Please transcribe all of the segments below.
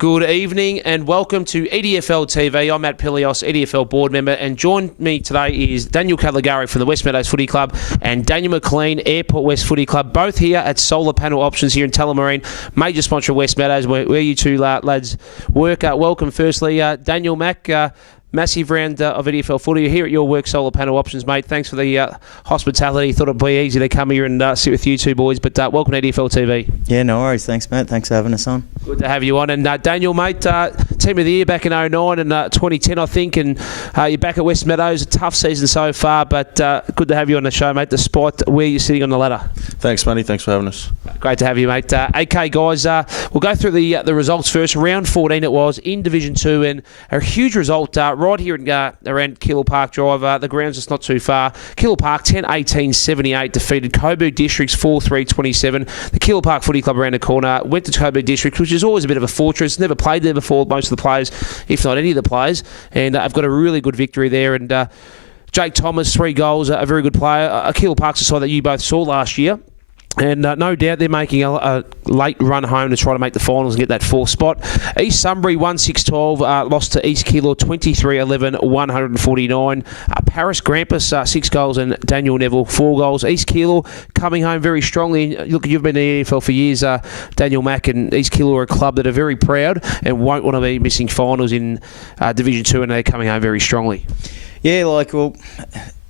Good evening and welcome to EDFL TV. I'm Matthew Pillios, EDFL board member, and join me today is Daniel Callegari from the Westmeadows Footy Club and Daniel McLean, Airport West Footy Club, both here at Solar Panel Options here in Tullamarine, major sponsor of Westmeadows, where you two lads work. Welcome firstly, Daniel Mack. Massive round of EDFL footy here at your work, Solar Panel Options, mate. Thanks for the hospitality. Thought it'd be easy to come here and sit with you two boys, but welcome to EDFL TV. Yeah, no worries. Thanks, Matt. Thanks for having us on. Good to have you on. And Daniel, mate, Team of the Year back in 09 and 2010, I think, and you're back at Westmeadows. A tough season so far, but good to have you on the show, mate, despite where you're sitting on the ladder. Thanks, Matty. Thanks for having us. Great to have you, mate. Okay, guys, we'll go through the results first. Round 14 it was in Division 2, and a huge result right here in around Keilor Park Drive. The ground's just not too far. Keilor Park 10-18-78 defeated Coburg Districts 4-3-27. The Keilor Park Footy Club around the corner went to Coburg Districts, which is always a bit of a fortress. Never played there before, most of the players, if not any of the players. And I've got a really good victory there. And Jake Thomas, 3 goals, a very good player. Keilor Park's a side that you both saw last year. And no doubt they're making a late run home to try to make the finals and get that 4th spot. East Sunbury 1-6-12, lost to East Keilor 23-11, 149. Paris Grampus 6 goals and Daniel Neville 4 goals. East Keilor coming home very strongly. Look, you've been in the EDFL for years, Daniel Mack, and East Keilor are a club that are very proud and won't want to be missing finals in Division 2, and they're coming home very strongly. Yeah, well,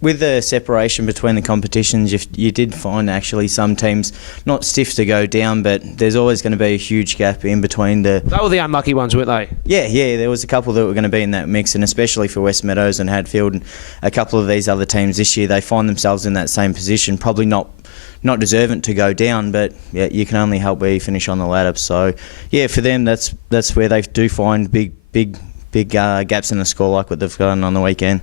with the separation between the competitions, you did find actually some teams not stiff to go down, but there's always going to be a huge gap in between the... They were the unlucky ones, weren't they? Yeah, there was a couple that were going to be in that mix, and especially for Westmeadows and Hadfield and a couple of these other teams this year, they find themselves in that same position, probably not deserving to go down, but yeah, you can only help where you finish on the ladder. So yeah, for them, that's where they do find big gaps in the score, like what they've gotten on the weekend.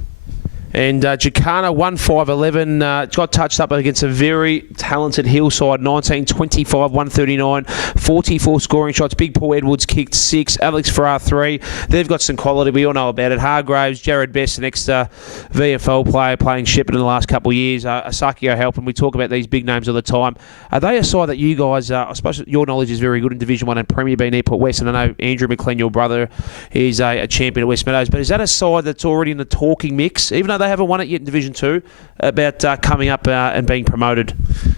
And Jacana 1-5-11 got touched up against a very talented Hillside 19-25, 139, 44 scoring shots. Big Paul Edwards kicked 6, Alex Farrar 3. They've got some quality. We all know about it. Hargraves, Jared Best, the next VFL player playing Shepparton in the last couple of years. Asakio helping. We talk about these big names all the time. Are they a side that you guys, I suppose your knowledge is very good in Division 1 and Premier being Airport West, and I know Andrew McLean, your brother, is a champion at Westmeadows, but is that a side that's already in the talking mix, even though they haven't won it yet in Division 2, about coming up and being promoted?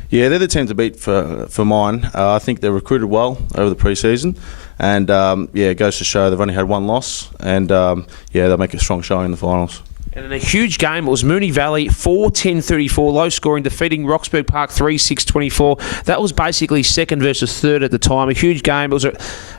Yeah, they're the team to beat for mine. I think they're recruited well over the pre-season, and it goes to show they've only had 1 loss, and they'll make a strong showing in the finals. And in a huge game, it was Moonee Valley 4-10-34, low scoring, defeating Roxburgh Park 3-6-24. That was basically second versus third at the time. A huge game. It was a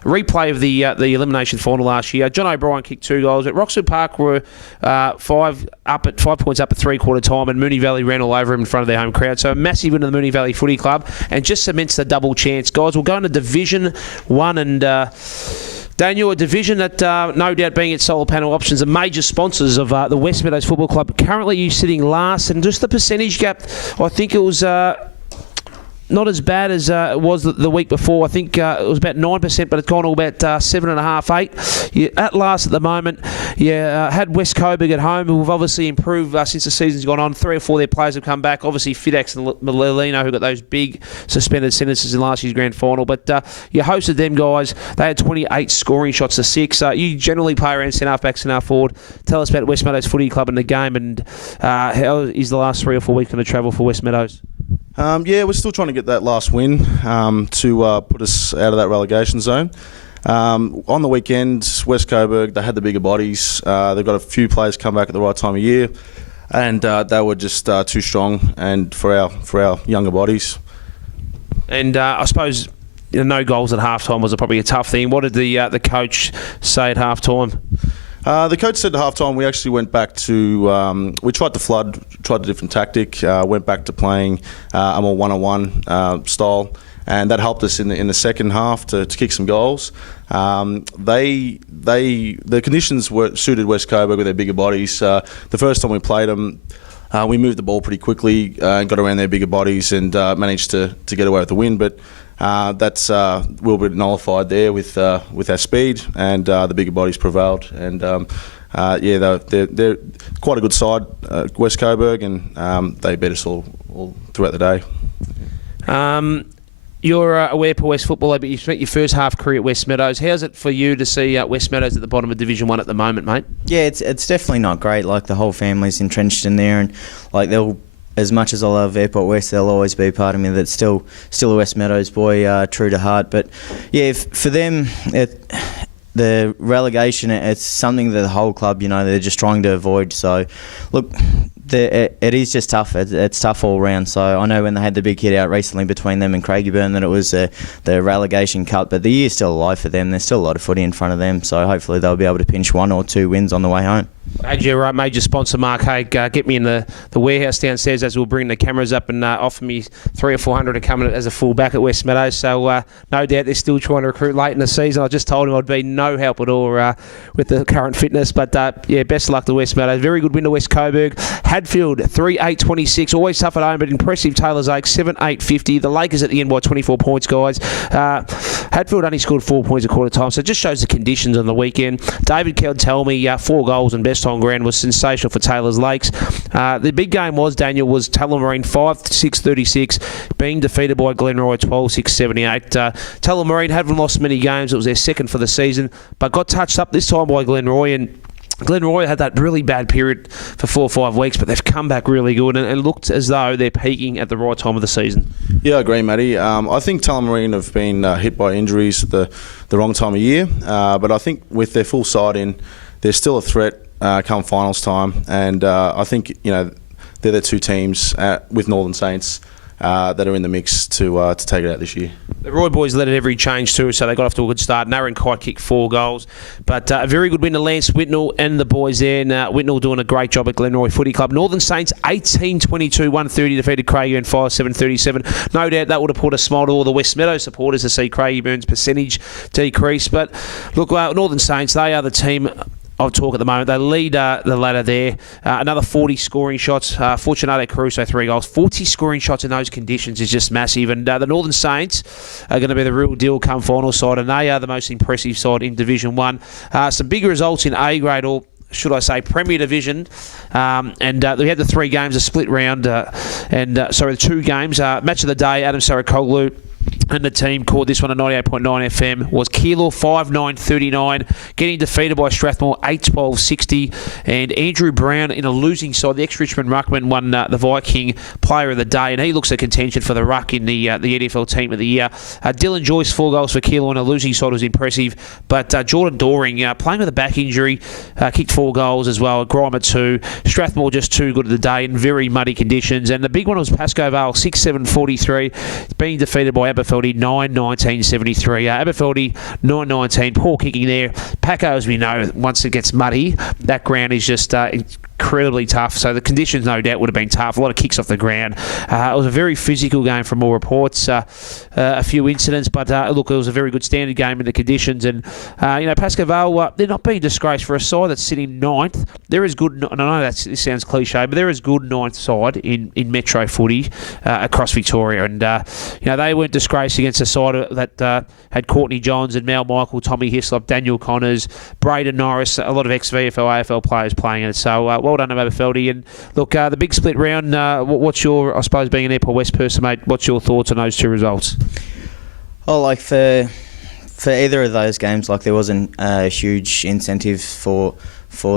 replay of the elimination final last year. John O'Brien kicked 2 goals. At Roxburgh Park were 5 points up at 3/4 time, and Moonee Valley ran all over him in front of their home crowd. So a massive win of the Moonee Valley Footy Club, and just cements the double chance. Guys, we'll go into Division 1 and... Daniel, a division that no doubt being at Solar Panel Options are major sponsors of the Westmeadows Football Club. Currently you sitting last, and just the percentage gap, I think it was not as bad as it was the week before. I think it was about 9%, but it's gone all about 7.5, 8. You're at last at the moment. Had West Coburg at home, who have obviously improved since the season's gone on. 3 or 4 of their players have come back. Obviously, Fidex and Melino, who got those big suspended sentences in last year's grand final. But you hosted them guys. They had 28 scoring shots to 6. You generally play around centre-half back, centre-half forward. Tell us about Westmeadows Footy Club and the game, and how is the last 3 or 4 weeks going to travel for Westmeadows? We're still trying to get that last win to put us out of that relegation zone. On the weekend, West Coburg, they had the bigger bodies. They've got a few players come back at the right time of year, and they were just too strong and for our younger bodies. And I suppose no goals at halftime was probably a tough thing. What did the coach say at halftime? The coach said at halftime we actually went back to we tried to flood, tried a different tactic, went back to playing a more one-on-one style, and that helped us in the second half to kick some goals. The conditions suited West Coburg with their bigger bodies. The first time we played them, we moved the ball pretty quickly and got around their bigger bodies and managed to get away with the win, but that's will be nullified there with our speed, and the bigger bodies prevailed. And they're quite a good side, West Coburg, and they beat us all throughout the day. You're aware for West Football, but you spent your first half career at Westmeadows. How's it for you to see Westmeadows at the bottom of Division 1 at the moment, mate? Yeah, it's definitely not great. Like, the whole family's entrenched in there, and like they'll, as much as I love Airport West, there'll always be a part of me that's still a Westmeadows boy, true to heart. But yeah, for them, the relegation, it's something that the whole club, they're just trying to avoid. So, look, it is just tough. It's tough all round. So I know when they had the big hit out recently between them and Craigieburn that it was the relegation cut, but the year's still alive for them. There's still a lot of footy in front of them, so hopefully they'll be able to pinch 1 or 2 wins on the way home. Had your major sponsor Mark Haig get me in the warehouse downstairs as we'll bring the cameras up and offer me $300 or $400 to come in as a full back at Westmeadows. So no doubt they're still trying to recruit late in the season. I just told him I'd be no help at all with the current fitness. But yeah, best of luck to Westmeadows. Very good win to West Coburg. Hadfield 3-8-26. Always tough at home, but impressive. Taylor's Oak 7-8-50. The Lakers at the end by 24 points, guys. Hadfield only scored 4 points a quarter time, so it just shows the conditions on the weekend. David Kell tell me 4 goals and best on ground was sensational for Taylor's Lakes. The big game was Tullamarine 5-6-36, being defeated by Glenroy 12-6-78. Tullamarine haven't lost many games. It was their second for the season, but got touched up this time by Glenroy, and Glenroy had that really bad period for 4 or 5 weeks, but they've come back really good and looked as though they're peaking at the right time of the season. Yeah, I agree, Matty. I think Tullamarine have been hit by injuries at the wrong time of year, but I think with their full side in, they're still a threat come finals time, and I think they're the 2 teams with Northern Saints that are in the mix to take it out this year. The Roy boys led at every change too, so they got off to a good start. Naren Kite kicked 4 goals, but a very good win to Lance Whitnell and the boys there. And Whitnell doing a great job at Glenroy Footy Club. Northern Saints 18-22, 130 defeated Craigieburn 5-7-37. No doubt that would have put a smile to all the Westmeadows supporters to see Craigieburn's percentage decrease. But look, Northern Saints, they are the team of talk at the moment. They lead the ladder there. Another 40 scoring shots. Fortunato Caruso 3 goals. 40 scoring shots in those conditions is just massive. And the Northern Saints are going to be the real deal come final side, and they are the most impressive side in Division 1. Some big results in A grade, or should I say Premier Division, and we had the 3 games, a split round, the 2 games. Match of the day, Adam Sarakoglu and the team called this one a 98.9 FM, was Keilor 5-9-39, getting defeated by Strathmore 8-12-60, and Andrew Brown in a losing side. The ex-Richmond ruckman won the Viking Player of the Day, and he looks a contention for the ruck in the EDFL Team of the Year. Dylan Joyce 4 goals for Keilor in a losing side was impressive, but Jordan Doring playing with a back injury kicked 4 goals as well. Grimer 2. Strathmore just too good of the day in very muddy conditions, and the big one was Pascoe Vale 6-7-43, being defeated by Aberfeldy 9-19-73. Aberfeldy 9-19, poor kicking there. Paco, as we know, once it gets muddy, that ground is just incredibly tough. So the conditions, no doubt, would have been tough. A lot of kicks off the ground. It was a very physical game from all reports. A few incidents, but look, it was a very good standard game in the conditions. And Pascoe Vale, they're not being disgraced for a side that's sitting 9th. They're as good. And I know this sounds cliche, but they're as good 9th side in Metro footy across Victoria. And they weren't disgraced against a side that had Courtney Johns and Mal Michael, Tommy Hislop, Daniel Connors, Braden Norris, a lot of ex-VFL, AFL players playing in it. So well done to Aberfeldy. And look, the big split round, what's your, I suppose, being an Airport West person, mate, what's your thoughts on those 2 results? Oh, like for either of those games, like there wasn't a huge incentive for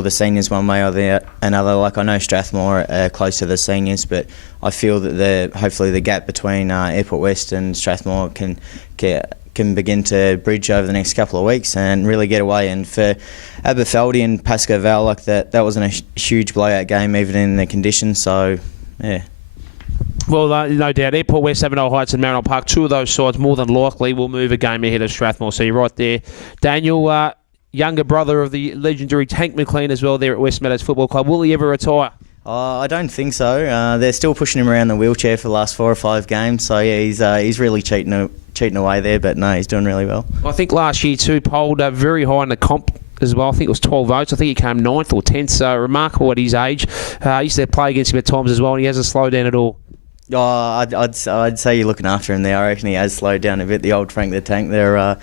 the seniors one way or another. Like, I know Strathmore are close to the seniors, but I feel that hopefully the gap between Airport West and Strathmore can begin to bridge over the next couple of weeks and really get away. And for Aberfeldy and Pascoe Vale, like that wasn't a huge blowout game even in the conditions. So yeah. Well, no doubt. Airport West, Avondale Heights and Mariner Park, 2 of those sides more than likely will move a game ahead of Strathmore. So you're right there. Daniel, younger brother of the legendary Tank McLean as well there at Westmeadows Football Club. Will he ever retire? I don't think so. They're still pushing him around the wheelchair for the last 4 or 5 games. So yeah, he's really cheating away there. But no, he's doing really well. I think last year too, polled very high in the comp as well. I think it was 12 votes. I think he came 9th or 10th. So remarkable at his age. I used to play against him at times as well, and he hasn't slowed down at all. Oh, I'd say you're looking after him there. I reckon he has slowed down a bit. The old Frank the Tank there.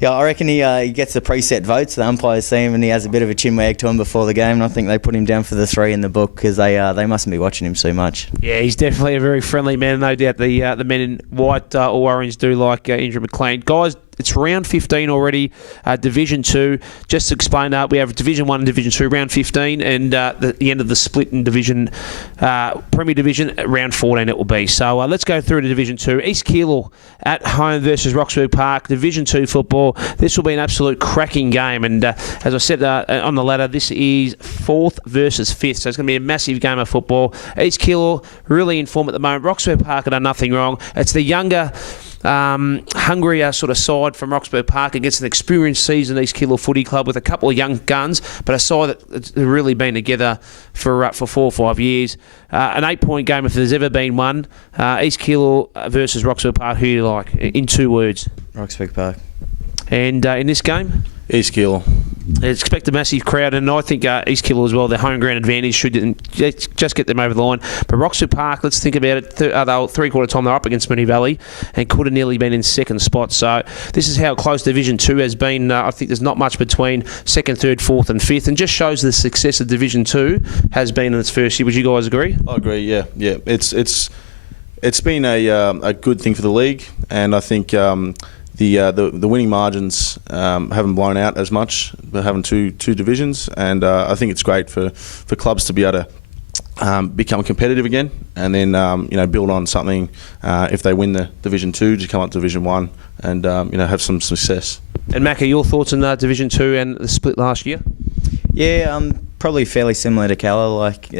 Yeah, I reckon he gets the preset votes. The umpires see him and he has a bit of a chin wag to him before the game. And I think they put him down for the 3 in the book because they mustn't be watching him so much. Yeah, he's definitely a very friendly man. No doubt the men in white or orange do like Andrew McLean. Guys, it's round 15 already, Division 2. Just to explain that, we have Division 1 and Division 2, round 15, and the end of the split in Division Premier Division, round 14 it will be. So let's go through to Division 2. East Keilor at home versus Roxburgh Park, Division 2 football. This will be an absolute cracking game, and as I said on the ladder, this is 4th versus 5th, so it's going to be a massive game of football. East Keilor really in form at the moment. Roxburgh Park have done nothing wrong. It's the younger, hungrier sort of side from Roxburgh Park against an experienced seasoned East Keilor Footy Club with a couple of young guns, but a side that's really been together for 4 or 5 years. An 8-point game if there's ever been one. East Keilor versus Roxburgh Park. Who do you like? In 2 words. Roxburgh Park. And in this game? East Keilor. Expect a massive crowd, and I think East Keilor as well, their home ground advantage should just get them over the line. But Roxburgh Park, let's think about it, they'll three-quarter time they're up against Moonee Valley and could have nearly been in 2nd spot. So this is how close Division 2 has been. I think there's not much between 2nd, 3rd, 4th and 5th, and just shows the success of Division 2 has been in its first year. Would you guys agree? I agree, yeah. It's been a good thing for the league, and I think the winning margins haven't blown out as much, but having two divisions, and I think it's great for clubs to be able to become competitive again, and then build on something if they win the Division 2 to come up to Division 1 and have some success. And Macca, your thoughts on Division 2 and the split last year? Yeah, probably fairly similar to Keilor. Like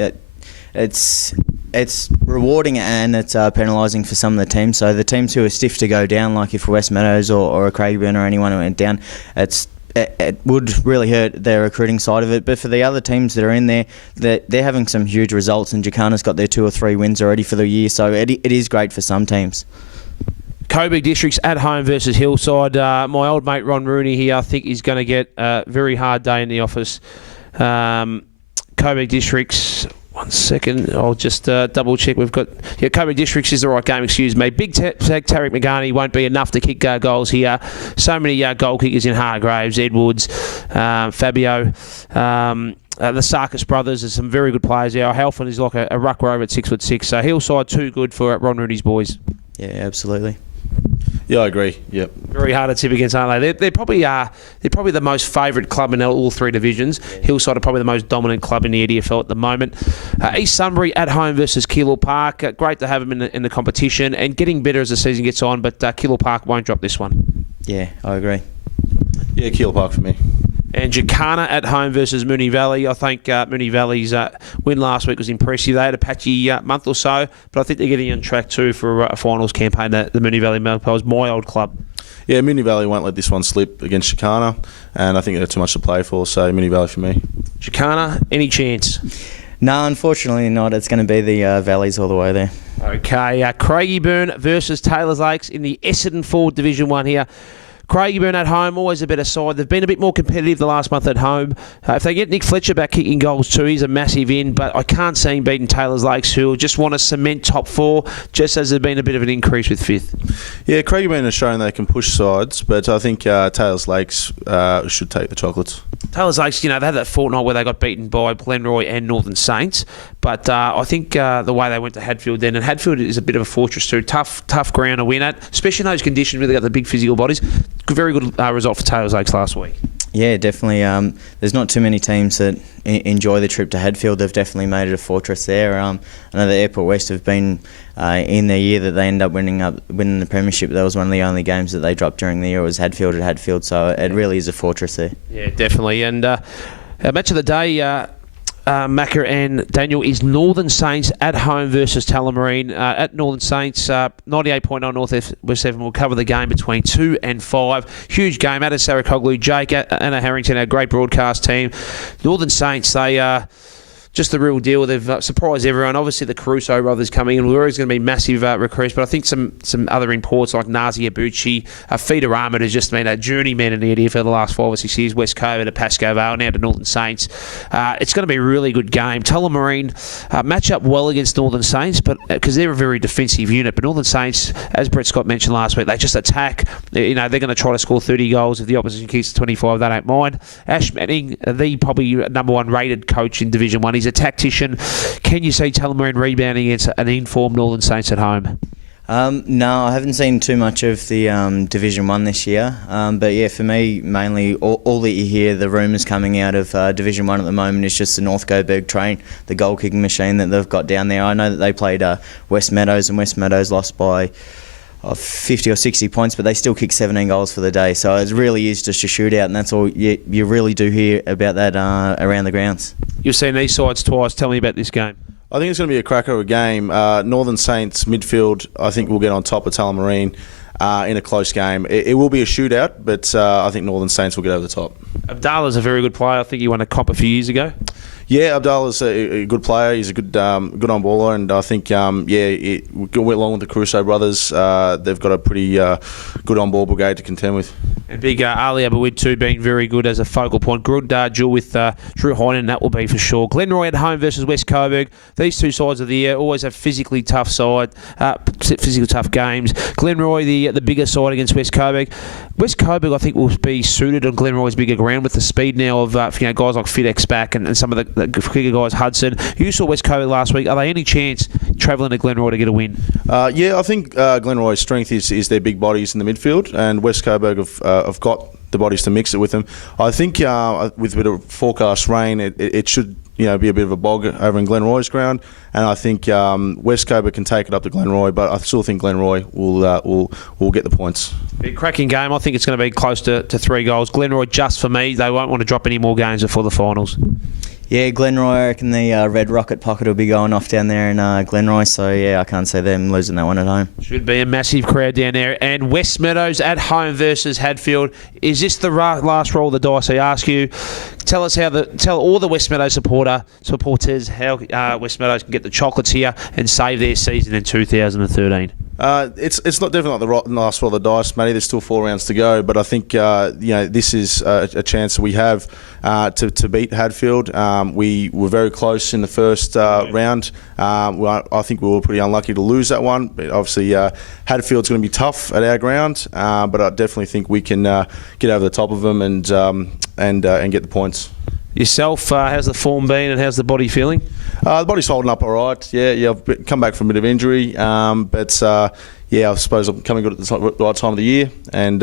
it's rewarding and it's penalising for some of the teams. So the teams who are stiff to go down, like if Westmeadows or a Craigieburn or anyone who went down, it would really hurt their recruiting side of it. But for the other teams that are in there, they're having some huge results, and Jacana's got their 2 or 3 wins already for the year. So it is great for some teams. Coburg Districts at home versus Hillside. My old mate Ron Rooney here, I think he's going to get a very hard day in the office. Coburg Districts, 1 second, I'll just double check. We've got Coburg Districts is the right game, excuse me. Big Tarek McGarney won't be enough to kick goals here. So many goal kickers in Hargraves, Edwards, Fabio. The Sarkis brothers are some very good players here. Halfon is like a ruck rover at 6'6". So Hillside too good for Ron Rooney's boys. Yeah, absolutely. Yeah, I agree. Yep. Very hard to tip against, aren't they? They're probably the most favourite club in all 3 divisions. Hillside are probably the most dominant club in the EDFL at the moment. East Sunbury at home versus Keilor Park. Great to have them in the competition and getting better as the season gets on. But Keilor Park won't drop this one. Yeah, I agree. Yeah, Keilor Park for me. And Jacana at home versus Moonee Valley. I think Moonee Valley's win last week was impressive. They had a patchy month or so, but I think they're getting on track too for a finals campaign at the Moonee Valley Magpies, my old club. Yeah, Moonee Valley won't let this one slip against Jacana, and I think they're too much to play for, so Moonee Valley for me. Jacana, any chance? No, unfortunately not. It's going to be the Valleys all the way there. Okay, Craigieburn versus Taylors Lakes in the Essendon Forward Division 1 here. Craigieburn at home, always a better side. They've been a bit more competitive the last month at home. If they get Nick Fletcher back kicking goals too, he's a massive in, but I can't see him beating Taylors Lakes, who just want to cement top 4, just as there's been a bit of an increase with 5th. Yeah, Craigieburn has shown they can push sides, but I think Taylors Lakes should take the chocolates. Taylors Lakes, they had that fortnight where they got beaten by Glenroy and Northern Saints, but I think the way they went to Hadfield then, and Hadfield is a bit of a fortress too, tough ground to win at, especially in those conditions where they got the big physical bodies. Very good result for Taylors Lakes last week. Yeah, definitely. There's not too many teams that enjoy the trip to Hadfield. They've definitely made it a fortress there. I know the Airport West have been in the year that they ended up winning the premiership. That was one of the only games that they dropped during the year. It was Hadfield at Hadfield, so it really is a fortress there. Yeah, definitely. And our match of the day, Macca and Daniel, is Northern Saints at home versus Tullamarine. At Northern Saints, 98.9 North West 7 will cover the game between 2 and 5. Huge game. Ada Sarakoglu, Jake, Anna Harrington, our great broadcast team. Northern Saints, they just the real deal. They've surprised everyone. Obviously, the Caruso brothers coming in. We're always going to be massive recruits, but I think some other imports like Nazi Abuchi, Fida Ahmed has just been a journeyman in the EDFL the last 5 or 6 years. West Cove to Pascoe Vale, now to Northern Saints. It's going to be a really good game. Tullamarine match up well against Northern Saints, but because they're a very defensive unit. But Northern Saints, as Brett Scott mentioned last week, they just attack. They're going to try to score 30 goals. If the opposition kicks 25, they don't mind. Ash Manning, the probably number 1 rated coach in Division 1. He's a tactician. Can you see Tullamarine rebounding against an informed Northern Saints at home? No, I haven't seen too much of the Division 1 this year. But yeah, for me, mainly all that you hear, the rumours coming out of Division 1 at the moment is just the North Coburg train, the goal kicking machine that they've got down there. I know that they played Westmeadows, and Westmeadows lost by 50 or 60 points, but they still kicked 17 goals for the day. So it really is just a shootout, and that's all you really do hear about that around the grounds. You've seen these sides twice. Tell me about this game. I think it's going to be a cracker of a game. Northern Saints midfield, I think, will get on top of Tullamarine in a close game. It will be a shootout, but I think Northern Saints will get over the top. Abdallah's a very good player. I think he won a comp a few years ago. Yeah, Abdallah's a good player. He's a good on-baller, and I think, it went along with the Caruso brothers. They've got a pretty good on-ball brigade to contend with. And big Ali Abawid too, being very good as a focal point. Good duel with Drew Heinen, that will be for sure. Glenroy at home versus West Coburg. These two sides of the year always have physically tough games. Glenroy, the bigger side against West Coburg. West Coburg, I think, will be suited on Glenroy's bigger ground with the speed now of guys like FedEx back and some of the quicker guys, Hudson. You saw West Coburg last week. Are they any chance travelling to Glenroy to get a win? Yeah, I think Glenroy's strength is their big bodies in the midfield, and West Coburg have got the bodies to mix it with them. I think with a bit of forecast rain, it should be a bit of a bog over in Glenroy's ground, and I think West Coburg can take it up to Glenroy, but I still think Glenroy will get the points. Be a cracking game. I think it's going to be close to 3 goals. Glenroy, just for me, they won't want to drop any more games before the finals. Yeah, Glenroy, I reckon the Red Rocket Pocket will be going off down there in Glenroy, so yeah, I can't see them losing that one at home. Should be a massive crowd down there. And Westmeadows at home versus Hadfield. Is this the last roll of the dice? I ask you. Tell all the Westmeadows supporters how Westmeadows can get the chocolates here and save their season in 2013. It's not definitely not the last roll of the dice, Matty. There's still 4 rounds to go, but I think this is a chance that we have to beat Hadfield. We were very close in the first round. I think we were pretty unlucky to lose that one. But obviously, Hadfield's going to be tough at our ground, but I definitely think we can get over the top of them and get the points. Yourself, how's the form been and how's the body feeling? The body's holding up all right. Yeah, I've come back from a bit of injury, but I suppose I'm coming good at the right time of the year, and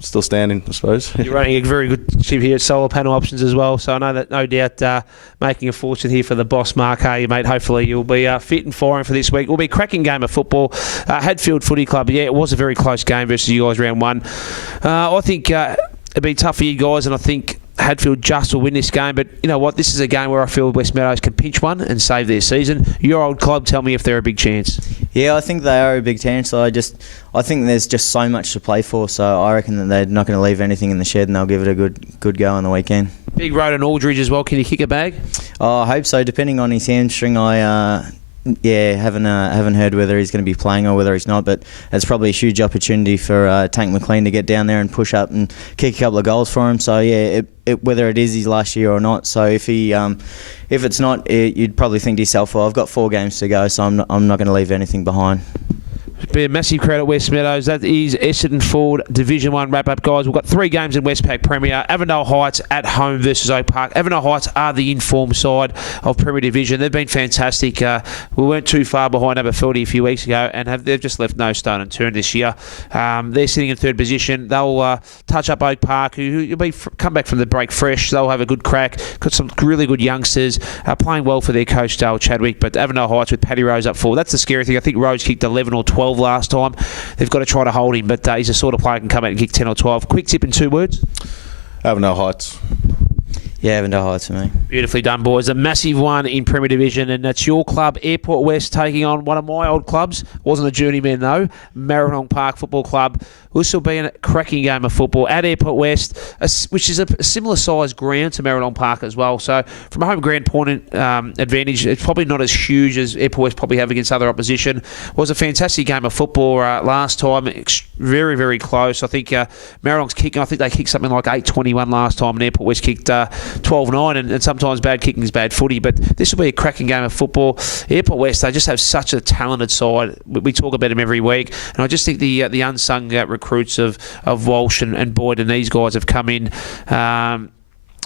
still standing, I suppose. You're running a very good ship here at Solar Panel Options as well, so I know that no doubt making a fortune here for the boss, Mark Hay, mate. Hopefully you'll be fit and firing for this week. It will be a cracking game of football. Hadfield Footy Club, yeah, it was a very close game versus you guys round 1. I think it'd be tough for you guys, and I think Hadfield just will win this game, but you know what? This is a game where I feel Westmeadows can pinch one and save their season. Your old club, tell me if they're a big chance. Yeah, I think they are a big chance. I think there's just so much to play for, so I reckon that they're not going to leave anything in the shed, and they'll give it a good go on the weekend. Big road in Aldridge as well. Can he kick a bag? I hope so. Depending on his hamstring, haven't heard whether he's going to be playing or whether he's not, but it's probably a huge opportunity for Tank McLean to get down there and push up and kick a couple of goals for him. So yeah, whether it is his last year or not. So if it's not, you'd probably think to yourself, well, I've got 4 games to go, so I'm not going to leave anything behind. Be a massive crowd at Westmeadows. That is Essendon Ford Division 1 wrap-up, guys. We've got 3 games in Westpac Premier. Avondale Heights at home versus Oak Park. Avondale Heights are the informed side of Premier Division. They've been fantastic. We weren't too far behind Aberfeldy a few weeks ago, and they've just left no stone unturned this year. They're sitting in 3rd position. They'll touch up Oak Park, who'll come back from the break fresh. They'll have a good crack. Got some really good youngsters playing well for their coach, Dale Chadwick. But Avondale Heights with Paddy Rose up forward. That's the scary thing. I think Rose kicked 11 or 12 last time. They've got to try to hold him, but he's a sort of player who can come out and kick 10 or 12. Quick tip in 2 words. Avondale Heights. Yeah, Avondale Heights for me. Beautifully done, boys. A massive one in Premier Division, and that's your club, Airport West, taking on one of my old clubs. Wasn't a journeyman, though. Maribyrnong Park Football Club. This will be a cracking game of football at Airport West, which is a similar size ground to Maribyrnong Park as well. So from a home ground point advantage, it's probably not as huge as Airport West probably have against other opposition. It was a fantastic game of football last time. Very, very close. I think Maribyrnong's kicking, I think they kicked something like 8-21 last time, and Airport West kicked 12-9, and sometimes bad kicking is bad footy, but this will be a cracking game of football. Airport West, they just have such a talented side. We talk about them every week, and I just think the unsung recruits of Walsh and Boyd and these guys have come in,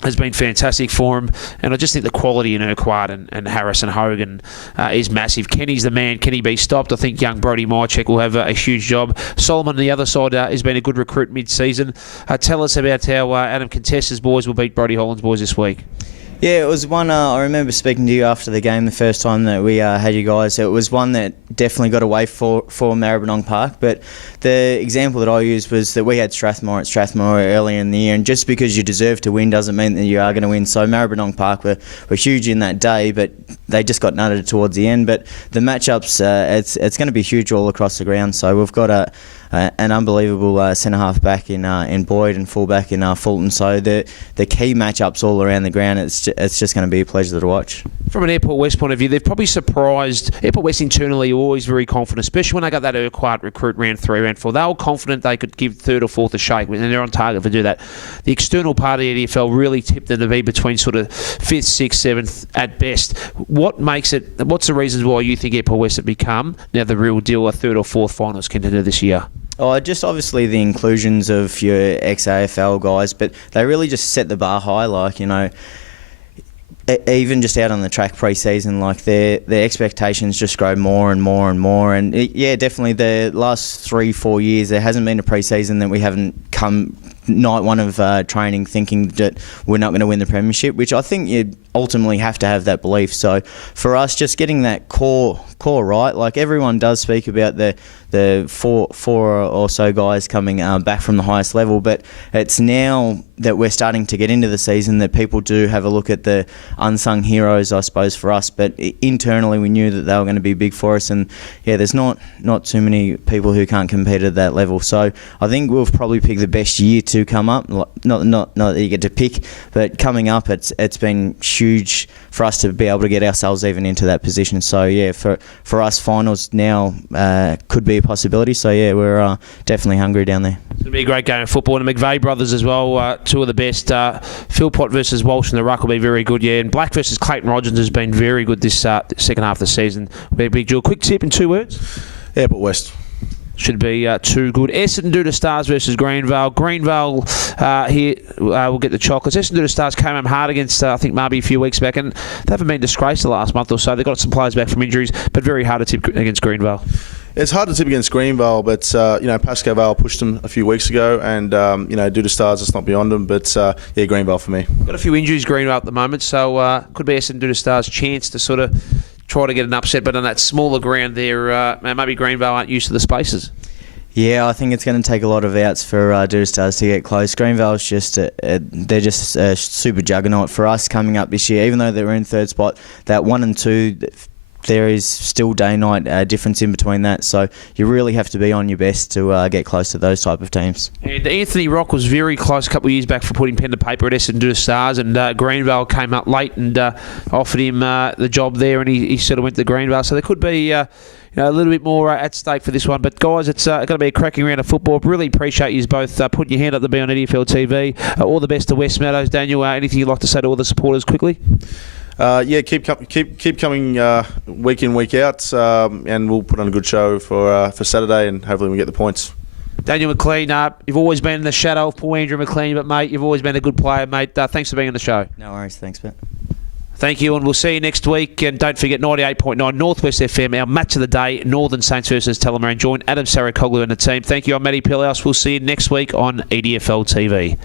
has been fantastic for him, and I just think the quality in Urquhart and Harris and Hogan is massive. Kenny's the man. Can he be stopped? I think young Brody Mychek will have a huge job. Solomon on the other side has been a good recruit mid-season. Tell us about how Adam Contessa's boys will beat Brody Holland's boys this week. Yeah, it was one, I remember speaking to you after the game the first time that we had you guys. It was one that definitely got away for Maribyrnong Park, but the example that I used was that we had Strathmore at Strathmore earlier in the year, and just because you deserve to win doesn't mean that you are going to win. So Maribyrnong Park were huge in that day, but they just got nutted towards the end. But the matchups, it's going to be huge all across the ground. So we've got an unbelievable centre-half back in Boyd and full-back in Fulton. So the key matchups all around the ground, it's just going to be a pleasure to watch. From an Airport West point of view, they've probably surprised. Airport West internally always very confident, especially when they got that Urquhart recruit round 3, round 4. They were confident they could give third or fourth a shake, and they're on target for do that. The external part of the EDFL really tipped them to be between sort of 5th, 6th, 7th at best. What's the reasons why you think Airport West have become now the real deal, a third or fourth finals contender this year? Oh, just obviously the inclusions of your ex-AFL guys, but they really just set the bar high, like, you know, even just out on the track pre-season, like their expectations just grow more and more and more. And definitely the last 3-4 years, there hasn't been a pre-season that we haven't come night one of training thinking that we're not going to win the premiership, which I think you ultimately have to have that belief. So for us, just getting that core right, like everyone does speak about the four or so guys coming back from the highest level, but it's now that we're starting to get into the season that people do have a look at the unsung heroes, I suppose, for us. But internally, we knew that they were going to be big for us, and there's not too many people who can't compete at that level. So I think we'll probably pick the best year to come up. Not that you get to pick, but coming up, it's been huge for us to be able to get ourselves even into that position. So for us, finals now could be a possibility. So we're definitely hungry down there. It's going to be a great game of football, and the McVeigh brothers as well, two of the best. Philpott versus Walsh in the ruck will be very good, and Black versus Clayton Rogers has been very good this second half of the season. Will be a big deal. Quick tip in 2 words. Airport West. Should be too good. Essendon Duda Stars versus Greenvale. Greenvale here will get the chocolates. Essendon Duda Stars came home hard against, I think, Marby a few weeks back, and they haven't been disgraced the last month or so. They've got some players back from injuries, but very hard to tip against Greenvale. It's hard to tip against Greenvale, but Pascoe Vale pushed them a few weeks ago, and Duda Stars, it's not beyond them, but Greenvale for me. Got a few injuries Greenvale at the moment, so could be Essendon Duda Stars' chance to sort of try to get an upset, but on that smaller ground there, maybe Greenvale aren't used to the spaces. Yeah, I think it's going to take a lot of outs for Duda Stars to get close. Greenvale's they're just a super juggernaut for us coming up this year. Even though they're in third spot, that 1 and 2, there is still day-night difference in between that. So you really have to be on your best to get close to those type of teams. And Anthony Rock was very close a couple of years back for putting pen to paper at Essendon Duda Stars, and Greenvale came up late and offered him the job there, and he sort of went to Greenvale. So there could be a little bit more at stake for this one. But guys, it's going to be a cracking round of football. Really appreciate you both putting your hand up to be on EDFL TV. All the best to Westmeadows. Daniel, anything you'd like to say to all the supporters quickly? Keep coming week in, week out, and we'll put on a good show for Saturday, and hopefully we get the points. Daniel McLean, you've always been in the shadow of Paul Andrew McLean, but mate, you've always been a good player, mate. Thanks for being on the show. No worries, thanks, Matt. Thank you, and we'll see you next week. And don't forget 98.9 Northwest FM, our match of the day, Northern Saints versus Tullamarine. Join Adam Sarakoglu and the team. Thank you, I'm Matthew Pillios. We'll see you next week on EDFL TV.